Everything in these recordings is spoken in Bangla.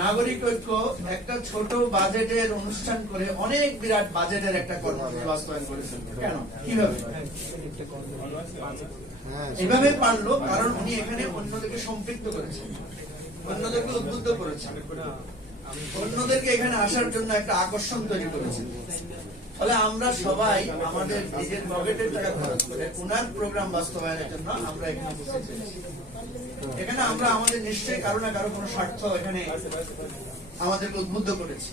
নাগরিক ঐক্য একটা ছোট বাজেটের অনুষ্ঠান করে অনেক বিরাট বাজেটের একটা কর্মসূচি বাস্তবায়ন করেছেন। কেন, কিভাবে? এভাবে পারলো কারণ উনি এখানে অন্যদেরকে সম্পৃক্ত করেছেন, অন্যদেরকে উদ্বুদ্ধ করেছেন, অন্যদেরকে এখানে আসার জন্য একটা আকর্ষণ তৈরি করেছেন। ফলে আমরা সবাই আমাদের নিজের পকেটের টাকা খরচ করে উনার প্রোগ্রাম বাস্তবায়নের জন্য আমরা এখানে উপস্থিত হয়েছি। এখানে আমরা আমাদের নিশ্চয়ই কারো না কারো কোনো স্বার্থ এখানে আমাদেরকে উদ্বুদ্ধ করেছি।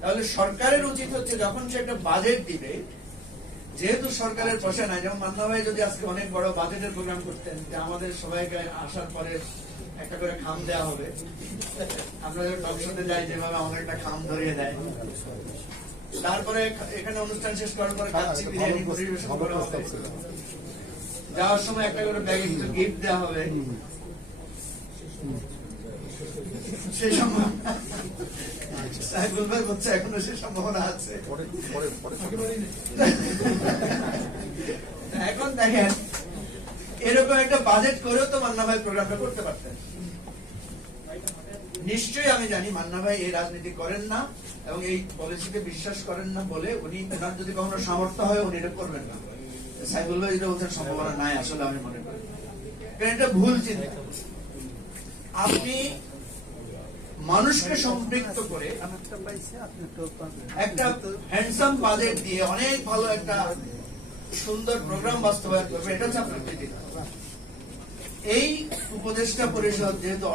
তাহলে সরকারের উচিত হচ্ছে যখন সে একটা বাজেট দিবে, যেহেতু সরকারের পয়সা নাই, যেমন মান্না ভাই যদি আজকে অনেক বড় বাজেটের প্রোগ্রাম করতেন যে আমাদের সবাইকে আসার পরে একটা করে খাম দেওয়া হবে, আপনাদের টকশোতে যাই যেভাবে আমাদের একটা খাম ধরিয়ে দেয়, তারপরে এখানে অনুষ্ঠান শেষ করার পরে কাচ্চি বিরিয়ানি পরিবেশন করা হবে, যাওয়ার সময় একটা করে ব্যাগে কিছু গিফট দেওয়া হবে, সেই সম্ভাবনা সাইফুল ভাই বলছে এখনো সে সম্ভাবনা আছে। এখন দেখেন এরকম একটা বাজেট করেও তো মান্না ভাই প্রোগ্রামটা করতে পারতেন। নিশ্চয়ই আমি জানি মান্না ভাই এই রাজনীতি করেন না এবং এই পলিসিতে বিশ্বাস করেন না বলে উনি ওনার যদি কখনো সামর্থ্য হয় উনি এটা করবেন না। সাইফুল ভাই যেটা বলছেন সম্ভাবনা নাই আসলে আমি মনে করি, কারণ এটা ভুল চিন্তা। আপনি মানুষকে সম্পৃক্ত করে একটা হ্যান্ডসাম বাজেট দিয়ে অনেক ভালো একটা সুন্দর প্রোগ্রাম বাস্তবায়ন করবে, এটা হচ্ছে আপনার কৃতিত্ব। এই উপদেষ্টা পরিষদ যেহেতু